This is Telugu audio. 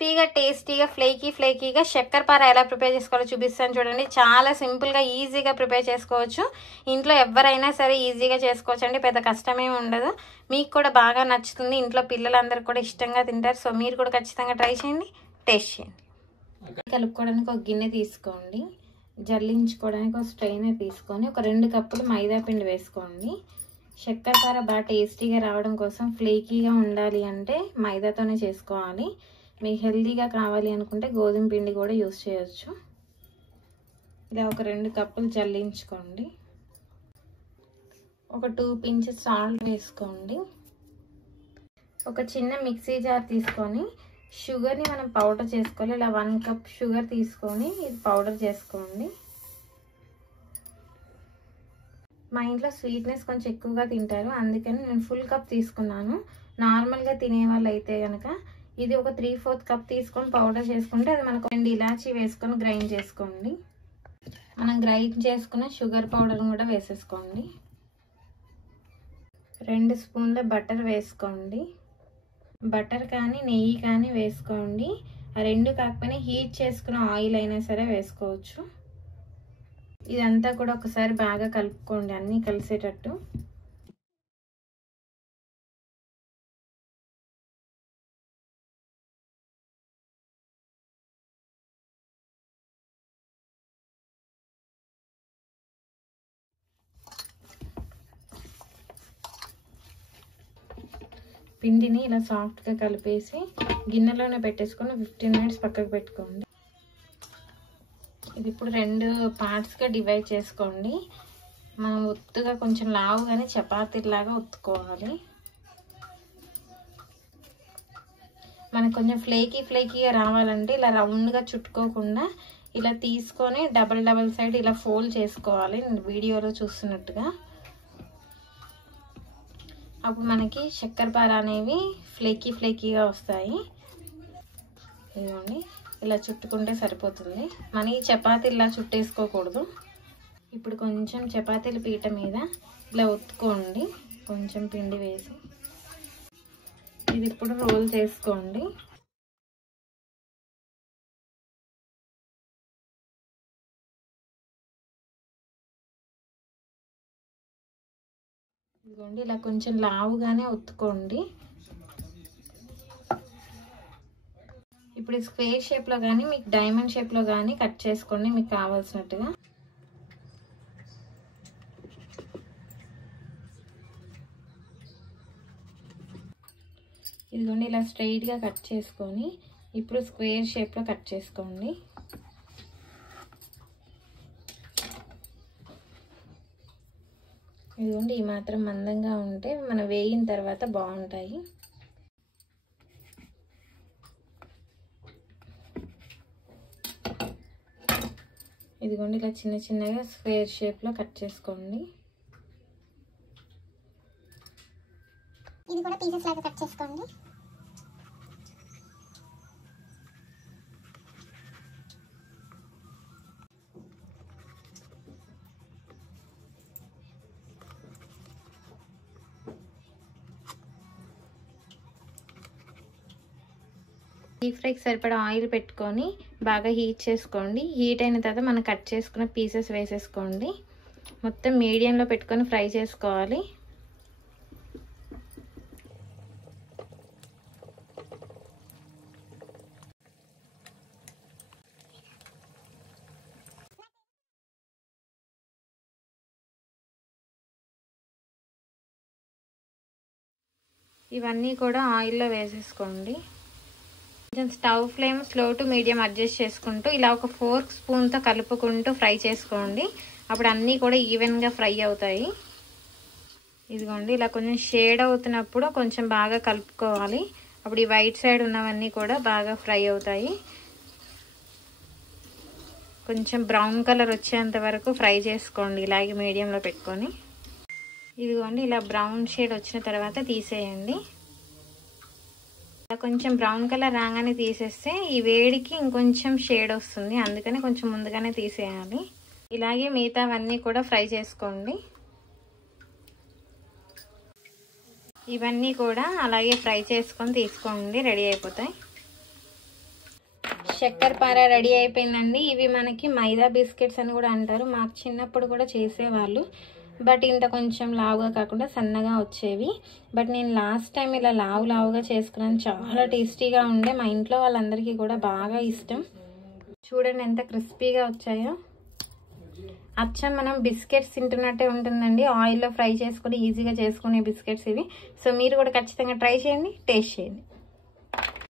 క్రిస్పీగా టేస్టీగా ఫ్లేకీగా చక్కెరపార ఎలా ప్రిపేర్ చేసుకోవాలో చూపిస్తాను చూడండి. చాలా సింపుల్గా ఈజీగా ప్రిపేర్ చేసుకోవచ్చు. ఇంట్లో ఎవరైనా సరే ఈజీగా చేసుకోవచ్చు అండి, పెద్ద కష్టమేమి ఉండదు. మీకు కూడా బాగా నచ్చుతుంది, ఇంట్లో పిల్లలందరూ కూడా ఇష్టంగా తింటారు. సో మీరు కూడా ఖచ్చితంగా ట్రై చేయండి, టేస్ట్ చేయండి. కలుపుకోవడానికి ఒక గిన్నె తీసుకోండి, జల్లించుకోవడానికి ఒక స్ట్రైనర్ తీసుకొని ఒక 2 కప్పులు మైదా పిండి వేసుకోండి. చక్కెరపార బాగా టేస్టీగా రావడం కోసం ఫ్లేకీగా ఉండాలి అంటే మైదాతోనే చేసుకోవాలి. మీకు హెల్తీగా కావాలి అనుకుంటే గోధుమ పిండి కూడా యూస్ చేయొచ్చు. ఇలా ఒక 2 కప్పులు జల్లించుకోండి. ఒక 2 పించెస్ సాల్ట్ వేసుకోండి. ఒక చిన్న మిక్సీ జార్ తీసుకొని షుగర్ని మనం పౌడర్ చేసుకోవాలి. ఇలా 1 కప్ షుగర్ తీసుకొని ఇది పౌడర్ చేసుకోండి. మా ఇంట్లో స్వీట్నెస్ కొంచెం ఎక్కువగా తింటారు, అందుకని నేను ఫుల్ కప్ తీసుకున్నాను. నార్మల్గా తినే వాళ్ళు అయితే కనుక ఇది ఒక 3/4 కప్ తీసుకొని పౌడర్ చేసుకుంటే అది మనకు 2 ఇలాచీ వేసుకొని గ్రైండ్ చేసుకోండి. మనం గ్రైండ్ చేసుకున్న షుగర్ పౌడర్ కూడా వేసేసుకోండి. 2 స్పూన్ల బటర్ వేసుకోండి. బటర్ కానీ నెయ్యి కానీ వేసుకోండి. ఆ 2 కాకపోయినా హీట్ చేసుకున్న ఆయిల్ అయినా సరే వేసుకోవచ్చు. ఇదంతా కూడా ఒకసారి బాగా కలుపుకోండి, అన్నీ కలిసేటట్టు. పిండిని ఇలా సాఫ్ట్గా కలిపేసి గిన్నెలోనే పెట్టేసుకొని 15 మినిట్స్ పక్కకు పెట్టుకోండి. ఇది ఇప్పుడు 2 పార్ట్స్గా డివైడ్ చేసుకోండి. మనం ఒత్తుగా కొంచెం లావుగానే చపాతీలాగా ఒత్తుకోవాలి. మనకు కొంచెం ఫ్లేకీగా రావాలంటే ఇలా రౌండ్గా చుట్టుకోకుండా ఇలా తీసుకొని డబల్ సైడ్ ఇలా ఫోల్డ్ చేసుకోవాలి, వీడియోలో చూస్తున్నట్టుగా. అప్పుడు మనకి చక్కెరపార అనేవి ఫ్లేకీగా వస్తాయి. ఇదిగోండి ఇలా చుట్టుకుంటే సరిపోతుంది. మన ఈ చపాతీ ఇలా చుట్టేసుకోకూడదు. ఇప్పుడు కొంచెం చపాతీల పీట మీద ఇలా ఒత్తుకోండి, కొంచెం పిండి వేసి. ఇది ఇప్పుడు రోల్ చేసుకోండి. ఇదిగోండి ఇలా కొంచెం లావుగానే ఒత్తుకోండి. ఇప్పుడు స్క్వేర్ షేప్లో కానీ మీకు డైమండ్ షేప్లో కానీ కట్ చేసుకోండి మీకు కావాల్సినట్టుగా. ఇదిగోండి ఇలా స్ట్రైట్గా కట్ చేసుకొని ఇప్పుడు స్క్వేర్ షేప్లో కట్ చేసుకోండి. ఇదిగోండి ఈ మాత్రం మందంగా ఉంటే మనం వేయిన తర్వాత బాగుంటాయి. ఇదిగోండి ఇలా చిన్నగా స్క్వేర్ షేప్లో కట్ చేసుకోండి. ఇది కూడా పీసెస్ లాగా కట్ చేసుకోండి. డీప్ ఫ్రైకి సరిపడా ఆయిల్ పెట్టుకొని బాగా హీట్ చేసుకోండి. హీట్ అయిన తర్వాత మనం కట్ చేసుకున్న పీసెస్ వేసేసుకోండి. మొత్తం మీడియంలో పెట్టుకొని ఫ్రై చేసుకోవాలి. ఇవన్నీ కూడా ఆయిల్లో వేసేసుకోండి. కొంచెం stove flame slow to medium adjust చేసుకుంటూ ఇలా ఒక ఫోర్క్ స్పూన్తో కలుపుకుంటూ ఫ్రై చేసుకోండి. అప్పుడు అన్నీ కూడా ఈవెన్గా ఫ్రై అవుతాయి. ఇదిగోండి ఇలా కొంచెం షేడ్ అవుతున్నప్పుడు కొంచెం బాగా కలుపుకోవాలి. అప్పుడు ఈ వైట్ సైడ్ ఉన్నవన్నీ కూడా బాగా ఫ్రై అవుతాయి. కొంచెం బ్రౌన్ కలర్ వచ్చేంత వరకు ఫ్రై చేసుకోండి ఇలాగే మీడియంలో పెట్టుకొని. ఇదిగోండి ఇలా బ్రౌన్ షేడ్ వచ్చిన తర్వాత తీసేయండి. కొంచెం బ్రౌన్ కలర్ రాగానే తీసేస్తే ఈ వేడికి ఇంకొంచెం షేడ్ వస్తుంది, అందుకని కొంచెం ముందుగానే తీసేయాలి. ఇలాగే మిగతావన్నీ కూడా ఫ్రై చేసుకోండి. ఇవన్నీ కూడా అలాగే ఫ్రై చేసుకొని తీసుకోండి, రెడీ అయిపోతాయి. చక్కెరపార రెడీ అయిపోయిందండి. ఇవి మనకి మైదా బిస్కెట్స్ అని కూడా అంటారు. మాకు చిన్నప్పుడు కూడా చేసేవాళ్ళు, బట్ ఇంత కొంచెం లావుగా కాకుండా సన్నగా వచ్చేవి. బట్ నేను లాస్ట్ టైం ఇలా లావుగా చేసుకున్నాను. చాలా టేస్టీగా ఉండే, మా ఇంట్లో వాళ్ళందరికీ కూడా బాగా ఇష్టం. చూడండి ఎంత క్రిస్పీగా వచ్చాయో. అచ్చం మనం బిస్కెట్స్ తింటున్నట్టే ఉంటుందండి. ఆయిల్లో ఫ్రై చేసుకొని ఈజీగా చేసుకునే బిస్కెట్స్ ఇవి. సో మీరు కూడా ఖచ్చితంగా ట్రై చేయండి, టేస్ట్ చేయండి.